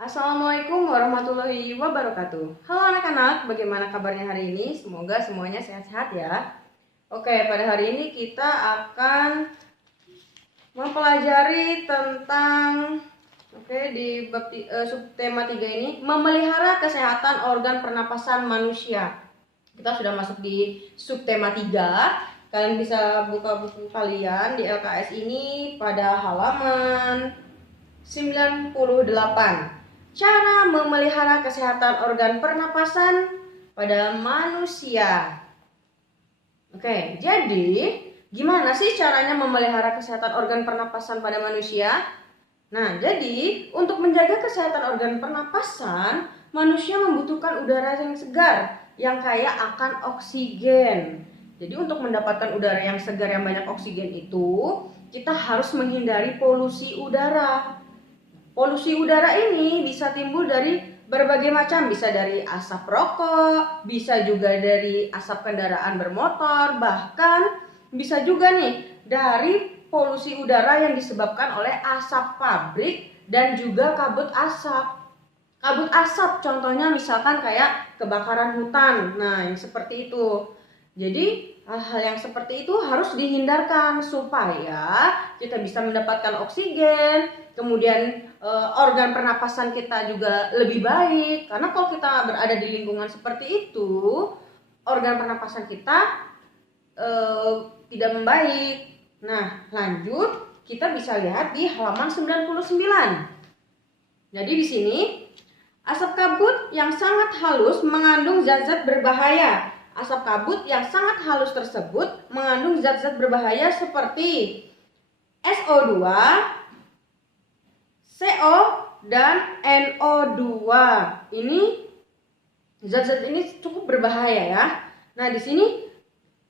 Assalamualaikum warahmatullahi wabarakatuh. Halo anak-anak, bagaimana kabarnya hari ini? Semoga semuanya sehat-sehat ya. Oke, pada hari ini kita akan mempelajari tentang di subtema 3 ini memelihara kesehatan organ pernapasan manusia. Kita sudah masuk di subtema 3. Kalian bisa buka buku kalian di LKS ini pada halaman 98. Cara memelihara kesehatan organ pernapasan pada manusia. Oke, jadi gimana sih caranya memelihara kesehatan organ pernapasan pada manusia? Nah, jadi untuk menjaga kesehatan organ pernapasan, manusia membutuhkan udara yang segar, yang kaya akan oksigen. Jadi untuk mendapatkan udara yang segar yang banyak oksigen itu, kita harus menghindari polusi udara. Polusi udara ini bisa timbul dari berbagai macam, bisa dari asap rokok, bisa juga dari asap kendaraan bermotor, bahkan bisa juga nih dari polusi udara yang disebabkan oleh asap pabrik dan juga kabut asap. Kabut asap contohnya misalkan kayak kebakaran hutan, nah yang seperti itu. Jadi hal-hal yang seperti itu harus dihindarkan supaya kita bisa mendapatkan oksigen, kemudian organ pernapasan kita juga lebih baik. Karena kalau kita berada di lingkungan seperti itu, organ pernapasan kita tidak membaik. Nah, lanjut kita bisa lihat di halaman 99. Jadi di sini asap kabut yang sangat halus mengandung zat-zat berbahaya. Asap kabut yang sangat halus tersebut mengandung zat-zat berbahaya seperti SO2, CO, dan NO2. Ini zat-zat ini cukup berbahaya ya. Nah, di sini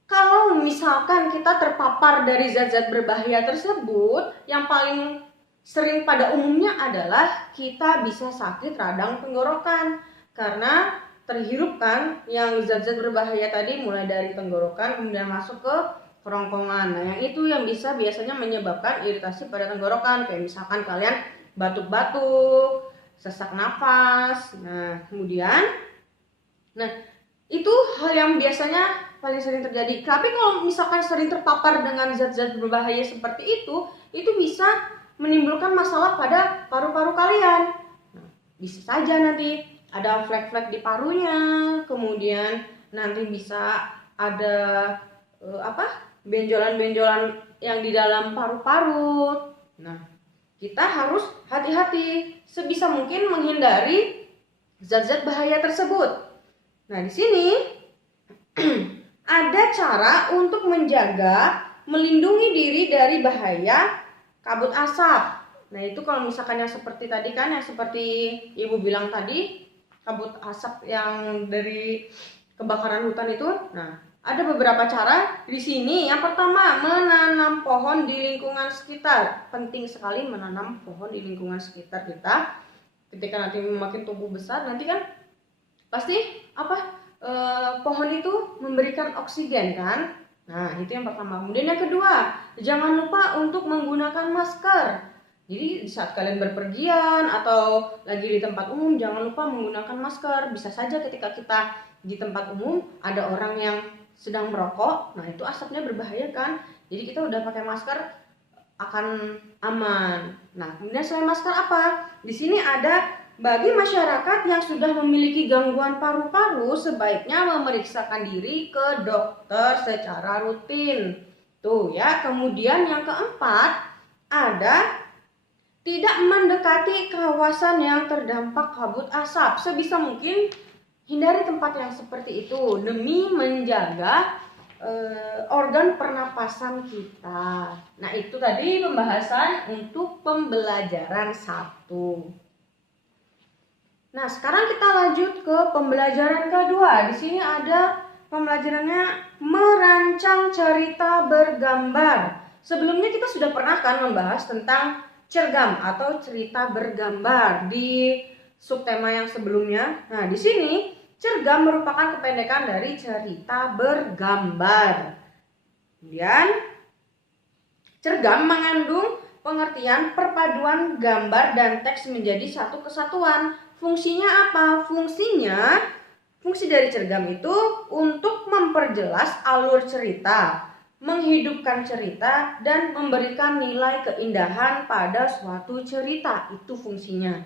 kalau misalkan kita terpapar dari zat-zat berbahaya tersebut, yang paling sering pada umumnya adalah kita bisa sakit radang tenggorokan karena terhirup kan yang zat-zat berbahaya tadi mulai dari tenggorokan kemudian masuk ke kerongkongan. Nah, yang itu yang bisa biasanya menyebabkan iritasi pada tenggorokan, kayak misalkan kalian batuk-batuk, sesak nafas. Nah, kemudian itu hal yang biasanya paling sering terjadi. Tapi kalau misalkan sering terpapar dengan zat-zat berbahaya seperti itu bisa menimbulkan masalah pada paru-paru kalian. Nah, bisa saja nanti ada flek-flek di parunya, kemudian nanti bisa ada benjolan-benjolan yang di dalam paru-paru. Nah, kita harus hati-hati sebisa mungkin menghindari zat-zat bahaya tersebut. Nah, di sini ada cara untuk menjaga, melindungi diri dari bahaya kabut asap. Nah, itu kalau misalkan yang seperti tadi kan, yang seperti Ibu bilang tadi, kabut asap yang dari kebakaran hutan itu. Nah, ada beberapa cara di sini. Yang pertama, menanam pohon di lingkungan sekitar. Penting sekali menanam pohon di lingkungan sekitar kita. Ketika nanti makin tumbuh besar, nanti kan pasti pohon itu memberikan oksigen kan. Nah, itu yang pertama. Kemudian yang kedua, jangan lupa untuk menggunakan masker. Jadi di saat kalian berpergian atau lagi di tempat umum, jangan lupa menggunakan masker. Bisa saja ketika kita di tempat umum ada orang yang sedang merokok, nah itu asapnya berbahaya kan. Jadi kita udah pakai masker akan aman. Nah, kemudian selain masker apa? Di sini ada bagi masyarakat yang sudah memiliki gangguan paru-paru, sebaiknya memeriksakan diri ke dokter secara rutin. Tuh ya. Kemudian yang keempat, ada tidak mendekati kawasan yang terdampak kabut asap. Sebisa mungkin hindari tempat yang seperti itu demi menjaga organ pernapasan kita. Nah, itu tadi pembahasan untuk pembelajaran 1. Nah, sekarang kita lanjut ke pembelajaran kedua. Di sini ada pembelajarannya merancang cerita bergambar. Sebelumnya kita sudah pernah kan membahas tentang cergam atau cerita bergambar di subtema yang sebelumnya. Nah, di sini cergam merupakan kependekan dari cerita bergambar. Kemudian cergam mengandung pengertian perpaduan gambar dan teks menjadi satu kesatuan. Fungsinya apa? Fungsi dari cergam itu untuk memperjelas alur cerita, menghidupkan cerita, dan memberikan nilai keindahan pada suatu cerita. Itu fungsinya.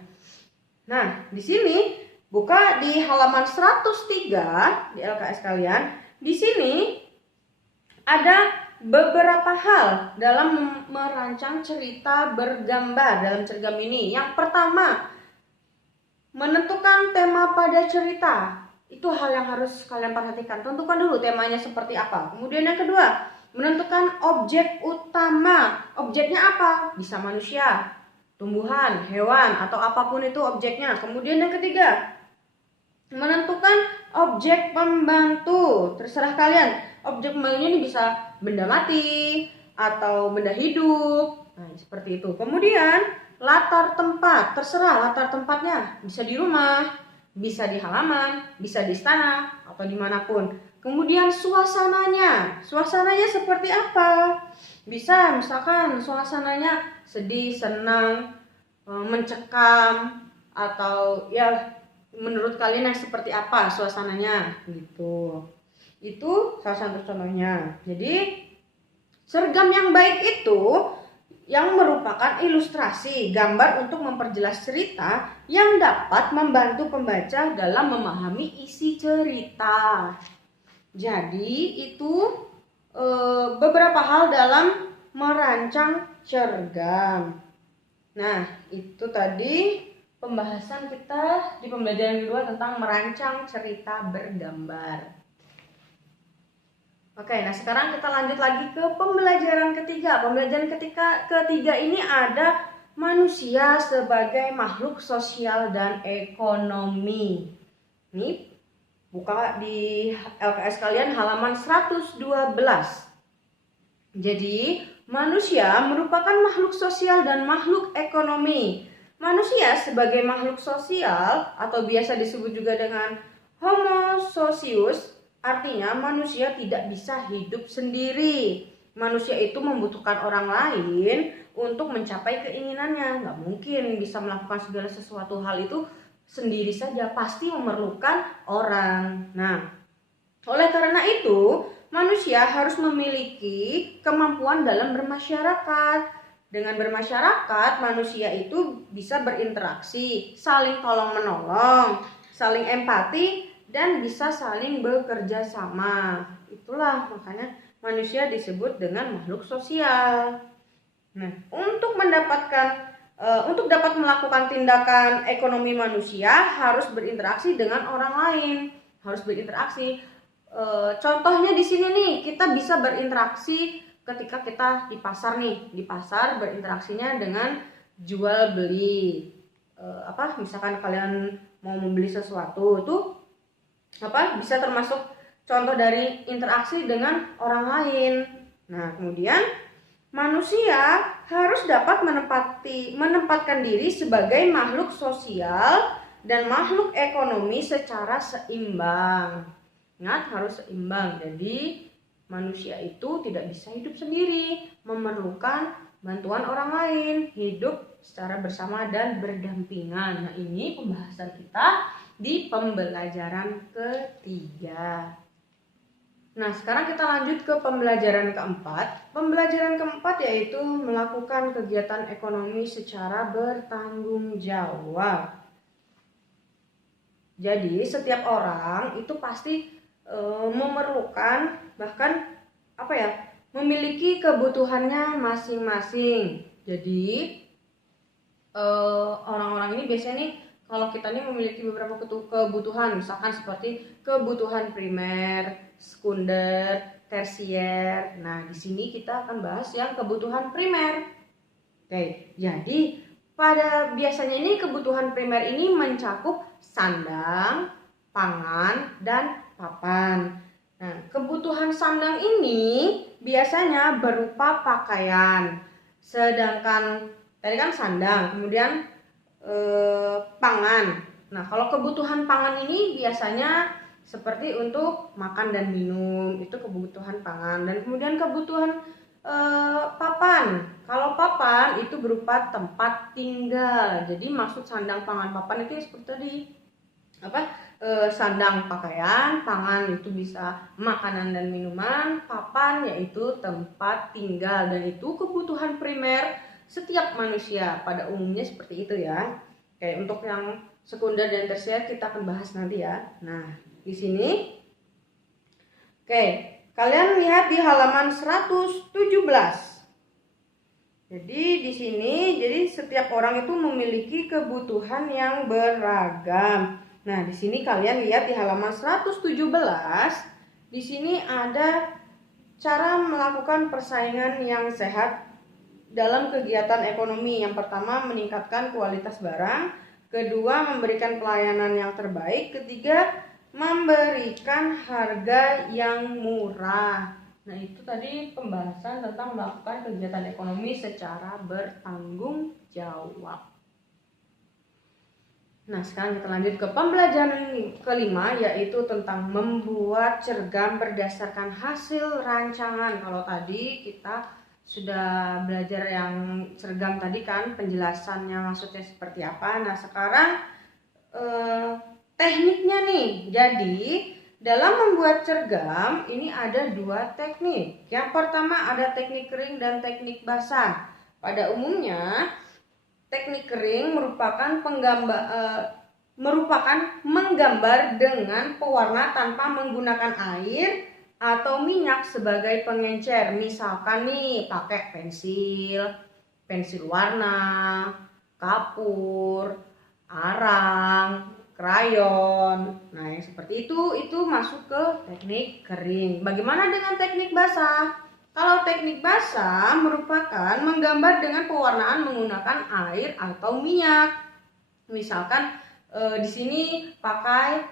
Nah, di sini buka di halaman 103 di LKS kalian. Di sini ada beberapa hal dalam merancang cerita bergambar dalam cergam ini. Yang pertama, menentukan tema pada cerita. Itu hal yang harus kalian perhatikan. Tentukan dulu temanya seperti apa. Kemudian yang kedua, menentukan objek utama. Objeknya apa? Bisa manusia, tumbuhan, hewan, atau apapun itu objeknya. Kemudian yang ketiga, menentukan objek pembantu. Terserah kalian. Objek pembantunya ini bisa benda mati atau benda hidup. Nah, seperti itu. Kemudian latar tempat. Terserah latar tempatnya. Bisa di rumah, bisa di halaman, bisa di istana, atau dimanapun. Kemudian suasananya. Suasananya seperti apa? Bisa misalkan suasananya sedih, senang, mencekam, atau ya menurut kalian yang seperti apa suasananya gitu. Itu salah satu contohnya. Jadi cergam yang baik itu yang merupakan ilustrasi gambar untuk memperjelas cerita yang dapat membantu pembaca dalam memahami isi cerita. Jadi itu beberapa hal dalam merancang cergam. Nah, itu tadi pembahasan kita di pembelajaran kedua tentang merancang cerita bergambar. Oke, nah sekarang kita lanjut lagi ke pembelajaran ketiga. Pembelajaran ketiga ini ada manusia sebagai makhluk sosial dan ekonomi. Ini buka di LKS kalian halaman 112. Jadi, manusia merupakan makhluk sosial dan makhluk ekonomi. Manusia sebagai makhluk sosial atau biasa disebut juga dengan Homo socius, artinya manusia tidak bisa hidup sendiri. Manusia itu membutuhkan orang lain untuk mencapai keinginannya. Nggak mungkin bisa melakukan segala sesuatu hal itu sendiri saja, pasti memerlukan orang. Nah, oleh karena itu, manusia harus memiliki kemampuan dalam bermasyarakat. Dengan bermasyarakat, manusia itu bisa berinteraksi, saling tolong-menolong, saling empati, dan bisa saling bekerja sama. Itulah makanya manusia disebut dengan makhluk sosial. Nah, untuk dapat melakukan tindakan ekonomi manusia harus berinteraksi dengan orang lain, harus berinteraksi. Contohnya di sini nih, kita bisa berinteraksi ketika kita di pasar nih. Di pasar berinteraksinya dengan jual beli. Misalkan kalian mau membeli sesuatu itu bisa termasuk contoh dari interaksi dengan orang lain. Nah, kemudian manusia harus dapat menempatkan diri sebagai makhluk sosial dan makhluk ekonomi secara seimbang. Ingat, harus seimbang. Jadi manusia itu tidak bisa hidup sendiri, memerlukan bantuan orang lain, hidup secara bersama dan berdampingan. Nah, ini pembahasan kita di pembelajaran ketiga. Nah, sekarang kita lanjut ke pembelajaran keempat. Pembelajaran keempat yaitu melakukan kegiatan ekonomi secara bertanggung jawab. Jadi, setiap orang itu pasti memerlukan, bahkan memiliki kebutuhannya masing-masing. Jadi, orang-orang ini biasanya nih, kalau kita nih memiliki beberapa kebutuhan, misalkan seperti kebutuhan primer, sekunder, tersier. Nah, di sini kita akan bahas yang kebutuhan primer. Oke, jadi biasanya ini kebutuhan primer ini mencakup sandang, pangan, dan papan. Nah, kebutuhan sandang ini biasanya berupa pakaian. Sedangkan tadi kan sandang, kemudian pangan. Nah, kalau kebutuhan pangan ini biasanya seperti untuk makan dan minum, itu kebutuhan pangan. Dan kemudian kebutuhan papan. Kalau papan itu berupa tempat tinggal. Jadi maksud sandang, pangan, papan itu seperti tadi. Sandang pakaian, pangan itu bisa makanan dan minuman, papan yaitu tempat tinggal, dan itu kebutuhan primer setiap manusia pada umumnya seperti itu ya. Oke, untuk yang sekunder dan tersier kita akan bahas nanti ya. Nah, di sini oke, kalian lihat di halaman 117. Jadi di sini setiap orang itu memiliki kebutuhan yang beragam. Nah, di sini kalian lihat di halaman 117, di sini ada cara melakukan persaingan yang sehat dalam kegiatan ekonomi. Yang pertama, meningkatkan kualitas barang, kedua, memberikan pelayanan yang terbaik, ketiga, memberikan harga yang murah. Nah, itu tadi pembahasan tentang melakukan kegiatan ekonomi secara bertanggung jawab. Nah, sekarang kita lanjut ke pembelajaran kelima, yaitu tentang membuat cergam berdasarkan hasil rancangan. Kalau tadi kita sudah belajar yang cergam tadi kan, penjelasannya maksudnya seperti apa. Nah, sekarang tekniknya nih. Jadi dalam membuat cergam ini ada dua teknik. Yang pertama ada teknik kering dan teknik basah. Pada umumnya teknik kering merupakan menggambar dengan pewarna tanpa menggunakan air atau minyak sebagai pengencer. Misalkan nih pakai pensil warna, kapur, arang, krayon. Nah, yang seperti itu masuk ke teknik kering. Bagaimana dengan teknik basah? Kalau teknik basah merupakan menggambar dengan pewarnaan menggunakan air atau minyak. Misalkan di sini pakai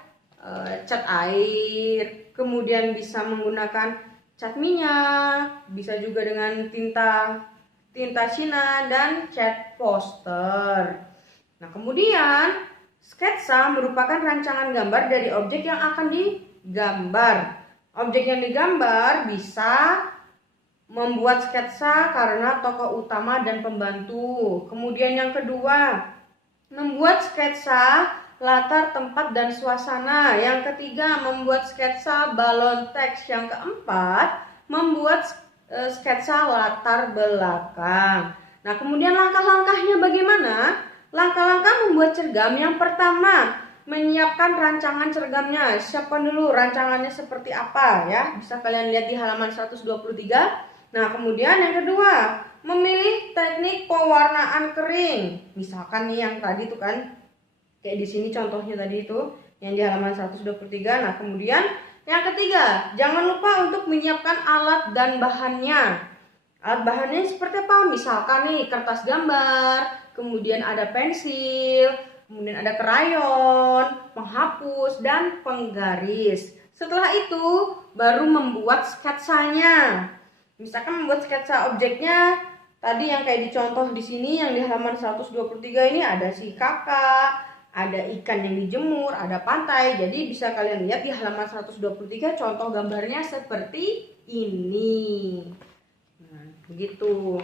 cat air, kemudian bisa menggunakan cat minyak, bisa juga dengan tinta Cina dan cat poster. Nah, kemudian sketsa merupakan rancangan gambar dari objek yang akan digambar. Objek yang digambar bisa membuat sketsa karena tokoh utama dan pembantu. Kemudian yang kedua, membuat sketsa latar, tempat, dan suasana. Yang ketiga, membuat sketsa balon teks. Yang keempat, membuat sketsa latar belakang. Nah, kemudian langkah-langkahnya bagaimana? Langkah-langkah membuat cergam. Yang pertama, menyiapkan rancangan cergamnya. Siapkan dulu rancangannya seperti apa ya. Bisa kalian lihat di halaman 123. Nah, kemudian yang kedua, memilih teknik pewarnaan kering. Misalkan nih yang tadi tuh kan, kayak di sini contohnya tadi itu yang di halaman 123. Nah, kemudian yang ketiga, jangan lupa untuk menyiapkan alat dan bahannya. Alat bahannya seperti apa? Misalkan nih kertas gambar, kemudian ada pensil, kemudian ada krayon, penghapus, dan penggaris. Setelah itu baru membuat sketsanya. Misalkan membuat sketsa objeknya tadi yang kayak dicontoh di sini yang di halaman 123 ini ada si kakak, ada ikan yang dijemur, ada pantai. Jadi bisa kalian lihat di halaman 123 contoh gambarnya seperti ini. Nah, begitu.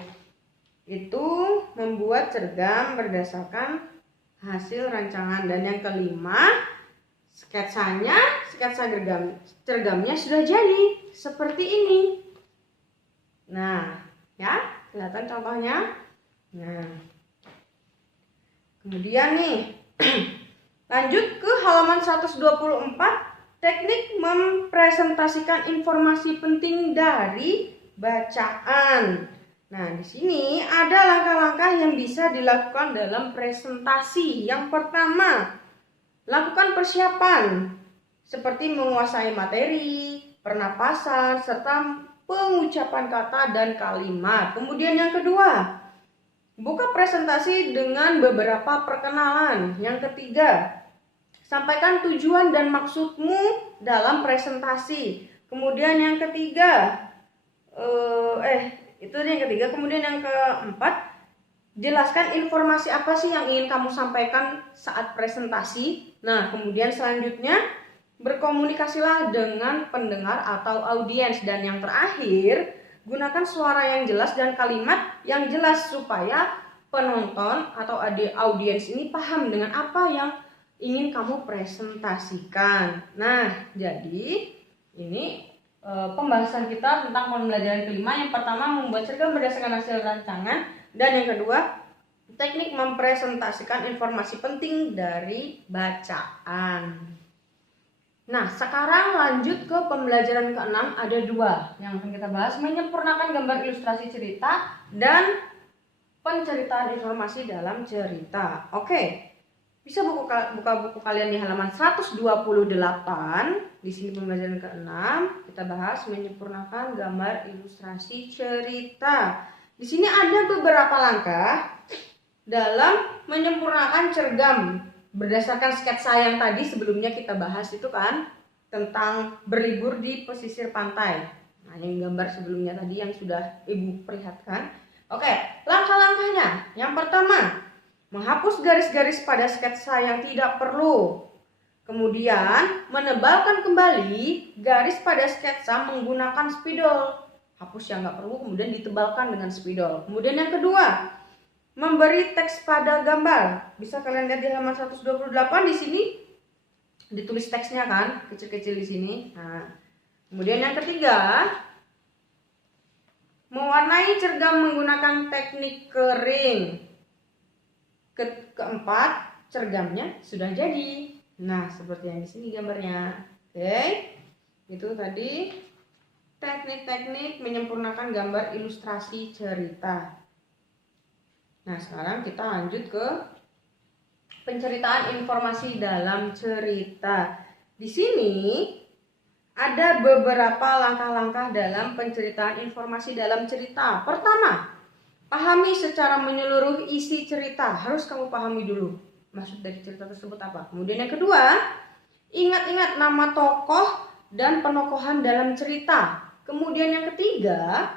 Itu membuat cergam berdasarkan hasil rancangan. Dan yang kelima, sketsa cergamnya sudah jadi seperti ini. Nah, ya, kelihatan contohnya. Nah, kemudian nih, lanjut ke halaman 124, teknik mempresentasikan informasi penting dari bacaan. Nah, di sini ada langkah-langkah yang bisa dilakukan dalam presentasi. Yang pertama, lakukan persiapan seperti menguasai materi, pernapasan, serta pengucapan kata dan kalimat. Kemudian yang kedua, buka presentasi dengan beberapa perkenalan. Yang ketiga, sampaikan tujuan dan maksudmu dalam presentasi. Kemudian yang ketiga, Kemudian yang keempat, jelaskan informasi apa sih yang ingin kamu sampaikan saat presentasi. Nah, kemudian selanjutnya, berkomunikasilah dengan pendengar atau audiens. Dan yang terakhir, gunakan suara yang jelas dan kalimat yang jelas supaya penonton atau audiens ini paham dengan apa yang ingin kamu presentasikan. Nah, jadi ini pembahasan kita tentang pembelajaran kelima. Yang pertama, membuat seragam berdasarkan hasil rancangan, dan yang kedua, teknik mempresentasikan informasi penting dari bacaan. Nah, sekarang lanjut ke pembelajaran ke-6. Ada dua yang akan kita bahas, menyempurnakan gambar ilustrasi cerita dan penceritaan informasi dalam cerita. Oke, bisa buka buku kalian di halaman 128. Di sini pembelajaran ke-6 kita bahas menyempurnakan gambar ilustrasi cerita. Di sini ada beberapa langkah dalam menyempurnakan cergam berdasarkan sketsa yang tadi sebelumnya kita bahas itu kan, tentang berlibur di pesisir pantai. Nah, yang gambar sebelumnya tadi yang sudah Ibu perlihatkan. Oke, langkah-langkahnya. Yang pertama, menghapus garis-garis pada sketsa yang tidak perlu. Kemudian, menebalkan kembali garis pada sketsa menggunakan spidol. Hapus yang nggak perlu, kemudian ditebalkan dengan spidol. Kemudian yang kedua, memberi teks pada gambar. Bisa kalian lihat di halaman 128 di sini ditulis teksnya kan, kecil-kecil di sini. Nah, kemudian yang ketiga, mewarnai cergam menggunakan teknik kering. Keempat, cergamnya sudah jadi. Nah, seperti yang di sini gambarnya. Oke. Itu tadi teknik-teknik menyempurnakan gambar ilustrasi cerita. Nah, sekarang kita lanjut ke penceritaan informasi dalam cerita. Di sini ada beberapa langkah-langkah dalam penceritaan informasi dalam cerita. Pertama, pahami secara menyeluruh isi cerita. Harus kamu pahami dulu maksud dari cerita tersebut apa. Kemudian yang kedua, ingat-ingat nama tokoh dan penokohan dalam cerita. Kemudian yang ketiga,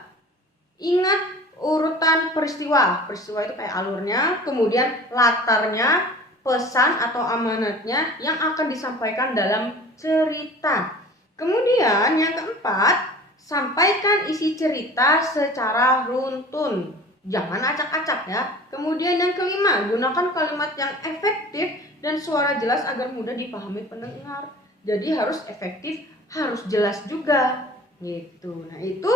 ingat urutan peristiwa. Peristiwa itu kayak alurnya, kemudian latarnya, pesan atau amanatnya yang akan disampaikan dalam cerita. Kemudian yang keempat, sampaikan isi cerita secara runtun. Jangan acak-acak ya. Kemudian yang kelima, gunakan kalimat yang efektif dan suara jelas agar mudah dipahami pendengar. Jadi harus efektif, harus jelas juga. Gitu. Nah, itu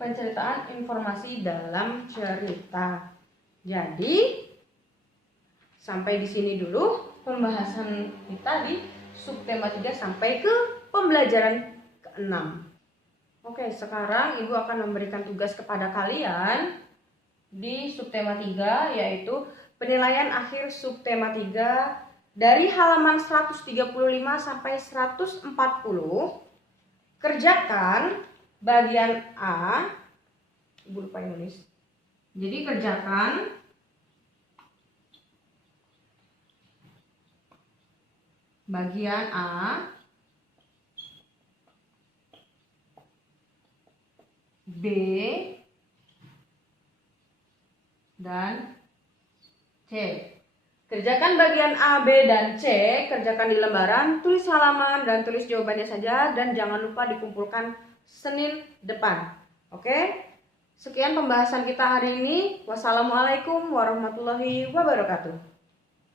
penceritaan informasi dalam cerita. Jadi sampai di sini dulu pembahasan kita di subtema 3 sampai ke pembelajaran ke-6. Oke, sekarang Ibu akan memberikan tugas kepada kalian di subtema 3, yaitu penilaian akhir subtema 3 dari halaman 135 sampai 140. Kerjakan bagian A. Ibu lupa yang nulis. Jadi kerjakan bagian A, B, dan C. Kerjakan bagian A, B, dan C. Kerjakan di lembaran, tulis halaman dan tulis jawabannya saja, dan jangan lupa dikumpulkan Senin depan. Oke? Sekian pembahasan kita hari ini. Wassalamualaikum warahmatullahi wabarakatuh.